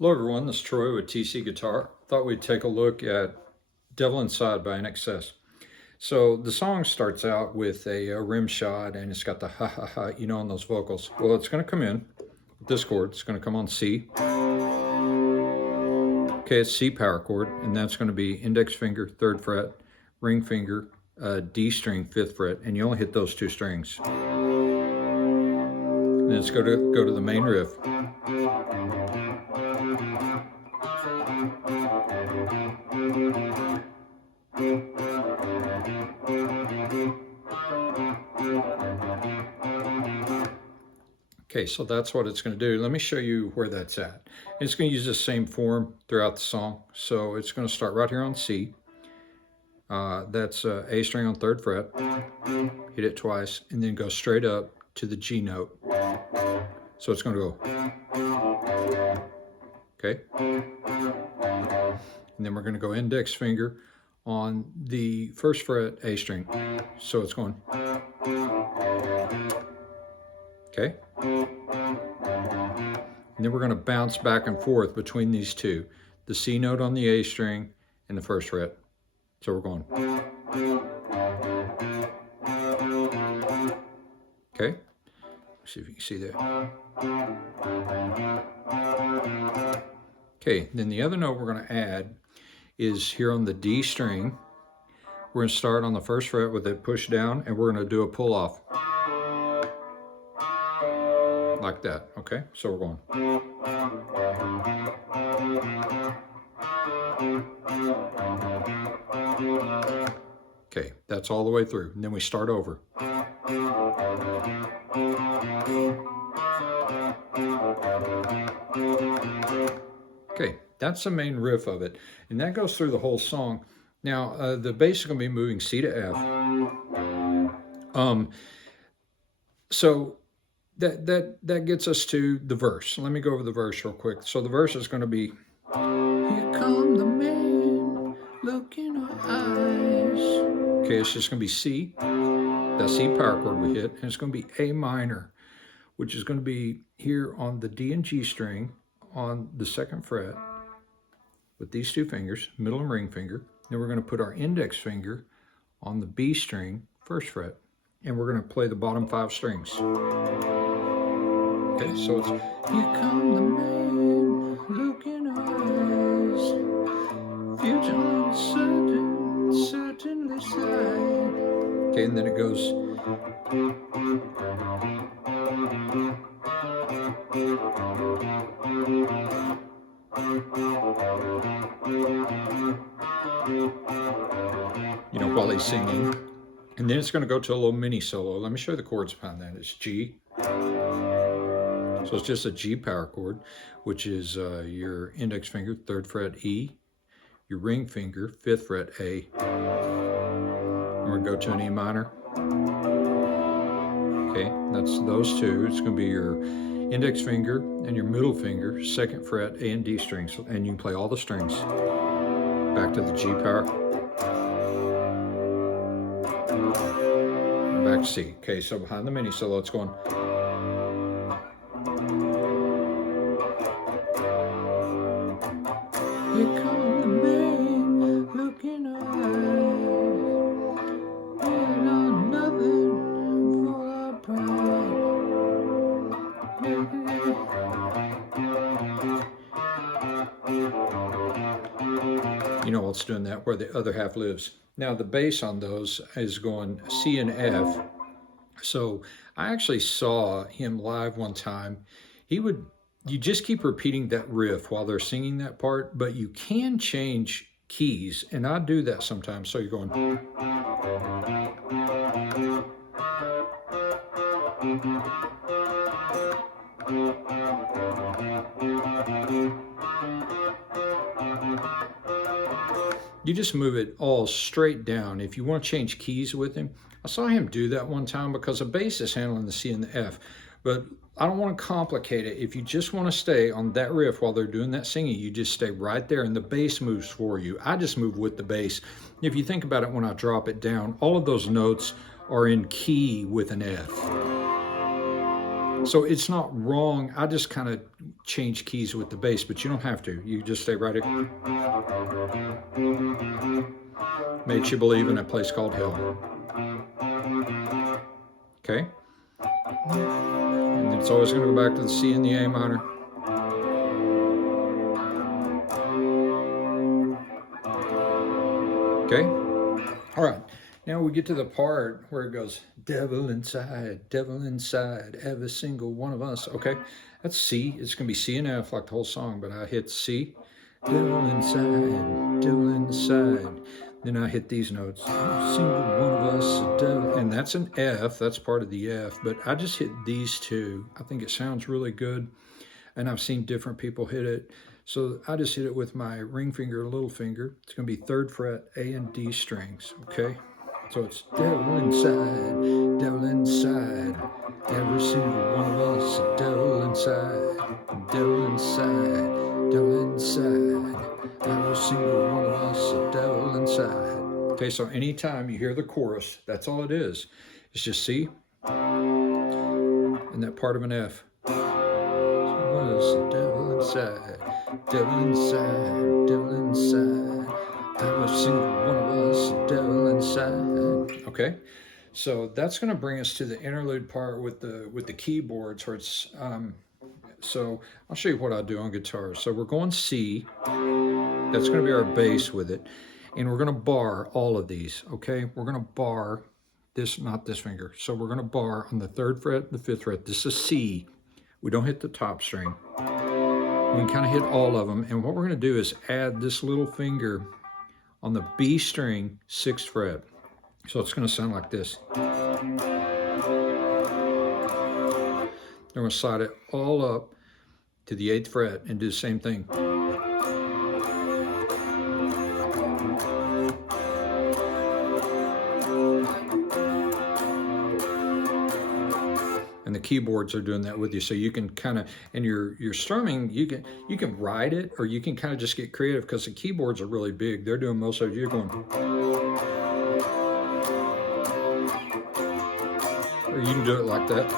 Hello everyone, this is Troy with TC Guitar. Thought we'd take a look at Devil Inside by INXS. So the song starts out with a rim shot and it's got the ha ha ha, you know, on those vocals. Well, it's going to come in with this chord. It's going to come on C. Okay, it's C power chord, and that's going to be index finger, 3rd fret, ring finger, D string, 5th fret, and you only hit those 2 strings. And then it's going to go to the main riff. Okay, so that's what it's going to do. Let me show you where that's at. It's going to use the same form throughout the song. So it's going to start right here on C. That's A string on 3rd fret. Hit it twice, and then go straight up to the G note. So it's going to go. Okay. And then we're going to go index finger on the 1st fret A string. So it's going. Okay. And then we're going to bounce back and forth between these two, the C note on the A string and the 1st fret. So we're going. Okay. Let's see if you can see that. Okay, then the other note we're going to add is here on the D string. We're going to start on the 1st fret with it pushed down, and we're going to do a pull off. Like that, okay? So we're going. Okay, that's all the way through. And then we start over. Okay, that's the main riff of it. And that goes through the whole song. Now, the bass is going to be moving C to F. So that gets us to the verse. Let me go over the verse real quick. So the verse is going to be, here come the man, look in our eyes. Okay, it's just going to be C, that C power chord we hit, and it's going to be A minor, which is going to be here on the D and G string on the 2nd fret with these 2 fingers, middle and ring finger. Then we're going to put our index finger on the B string, 1st fret, and we're going to play the bottom 5 strings. Okay, so it's, here come the man, look in our eyes, future uncertain, certainly side. Okay, and then it goes. You know, while he's singing. And then it's going to go to a little mini solo. Let me show you the chords behind that. It's G. So it's just a G power chord, which is your index finger, 3rd fret E, your ring finger, 5th fret A. And we're going to go to an E minor. Okay, that's those 2. It's going to be your index finger and your middle finger, 2nd fret A and D strings. And you can play all the strings. Back to the G power. Back to C. Okay, so behind the mini solo, it's going. Here come the man, look in our eyes. We're not nothing for our pride. You know what's doing that, where the other half lives. Now the bass on those is going C and F. So I actually saw him live one time. You just keep repeating that riff while they're singing that part, but you can change keys, and I do that sometimes. So you're going. You just move it all straight down. If you want to change keys with him, I saw him do that one time because the bass is handling the C and the F. But I don't want to complicate it. If you just want to stay on that riff while they're doing that singing, you just stay right there and the bass moves for you. I just move with the bass. If you think about it, when I drop it down, all of those notes are in key with an F. So it's not wrong. I just kind of change keys with the bass, but you don't have to. You just stay right here. Makes you believe in a place called hell. Okay? And it's always going to go back to the C and the A minor. Okay? All right. Now we get to the part where it goes, devil inside, every single one of us. Okay, that's C. It's going to be C and F like the whole song, but I hit C, devil inside. Then I hit these notes, every single one of us, a devil. And that's an F, that's part of the F, but I just hit these two. I think it sounds really good, and I've seen different people hit it. So I just hit it with my ring finger, little finger. It's going to be 3rd fret, A and D strings, okay? So it's devil inside, every single one of us, a devil inside, every single one of us, a devil inside. Okay, so anytime you hear the chorus, that's all it is. It's just C and that part of an F. Devil inside, every single one of us, devil inside. Okay, so that's going to bring us to the interlude part with the keyboards, where it's so I'll show you what I do on guitar. So we're going C. That's going to be our bass with it, and we're going to bar all of these. Okay, we're going to bar this, not this finger. So we're going to bar on the 3rd fret, the 5th fret. This is C. We don't hit the top string. We can kind of hit all of them. And what we're going to do is add this little finger on the B string, 6th fret. So it's going to sound like this. Then we're going to slide it all up to the 8th fret and do the same thing. And the keyboards are doing that with you, so you can kind of, and your strumming, you can ride it, or you can kind of just get creative, because the keyboards are really big. They're doing most of it. You're going, or you can do it like that.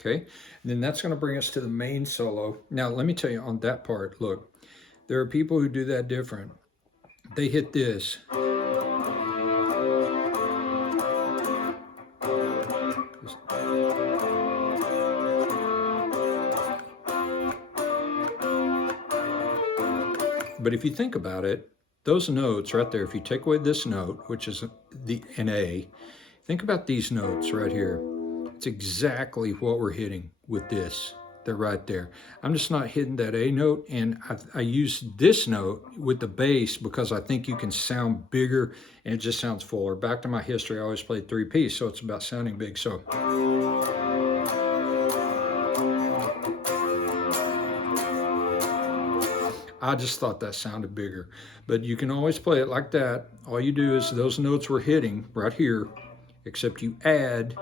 Okay, and then that's going to bring us to the main solo. Now let me tell you on that part, look, there are people who do that different. They hit this. But if you think about it, those notes right there, if you take away this note, which is an A, think about these notes right here. It's exactly what we're hitting with this. They're right there. I'm just not hitting that A note, and I use this note with the bass because I think you can sound bigger and it just sounds fuller. Back to my history, I always played 3-piece, so it's about sounding big. So I just thought that sounded bigger, but you can always play it like that. All you do is those notes we're hitting right here, except you add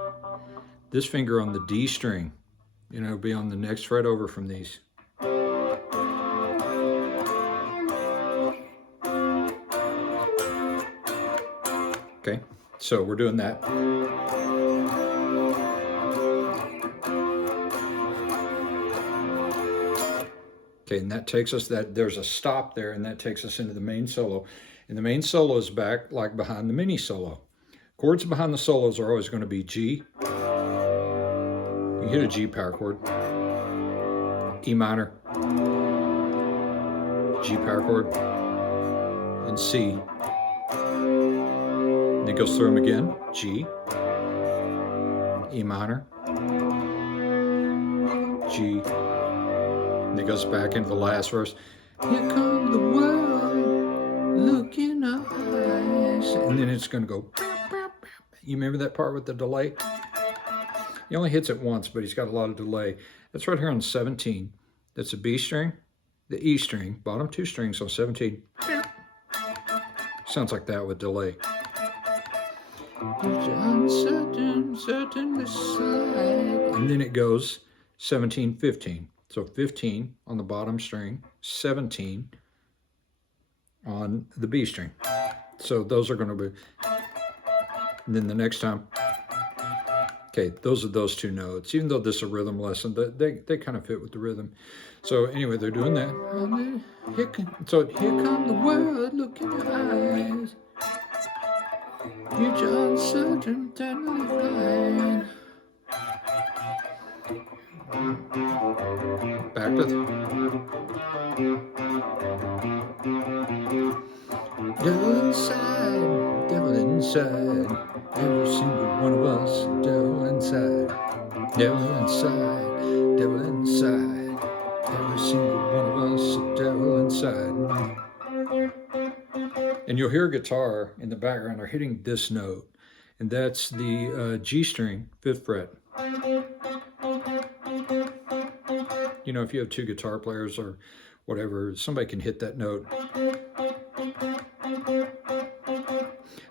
this finger on the D string. You know, be on the next fret over from these. Okay, so we're doing that. Okay, and that takes us, there's a stop there, and that takes us into the main solo. And the main solo is back like behind the mini solo. Chords behind the solos are always going to be G. You hit a G power chord, E minor, G power chord, and C. And it goes through them again, G, E minor, G, and it goes back into the last verse. Here come the world, look in our eyes. And then it's going to go, you remember that part with the delay? He only hits it once, but he's got a lot of delay. That's right here on 17. That's the B string, the E string, bottom 2 strings on 17. Sounds like that with delay. And then it goes 17, 15. So 15 on the bottom string, 17 on the B string. So those are going to be, and then the next time, okay, those are those two notes. Even though this is a rhythm lesson, they kind of fit with the rhythm. So anyway, they're doing that. So here come the world, look in your eyes. Future uncertain, eternally flying. Back to the devil inside, devil inside. Every single one of us, devil inside, devil inside, devil inside. Every single one of us, devil inside. And you'll hear a guitar in the background are hitting this note, and that's the G string, 5th fret. You know, if you have two guitar players or whatever, somebody can hit that note.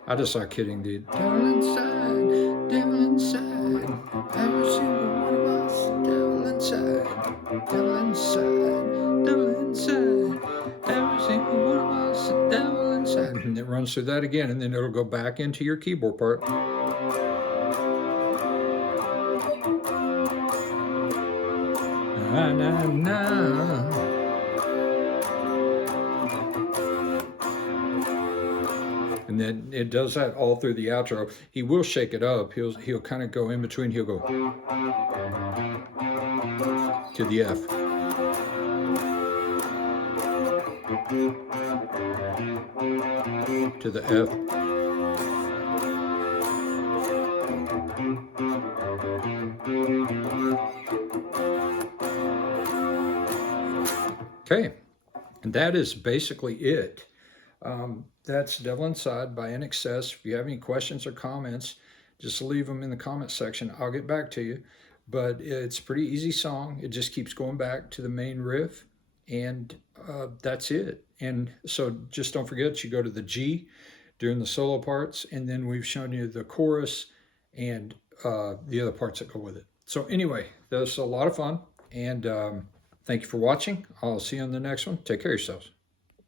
I just like hitting the devil inside, devil inside. Every single one of us, devil inside, devil inside, devil inside. Every single one of us, devil inside. And it runs through that again, and then it'll go back into your keyboard part. Na, na, na. And then it does that all through the outro. He will shake it up. He'll kind of go in between. He'll go to the F. To the F. Okay, and that is basically it. That's Devil Inside by INXS. If you have any questions or comments, just leave them in the comment section. I'll get back to you. But it's a pretty easy song. It just keeps going back to the main riff, and that's it. And so just don't forget, you go to the G during the solo parts, and then we've shown you the chorus and the other parts that go with it. So anyway, that's a lot of fun, and thank you for watching. I'll see you on the next one. Take care of yourselves.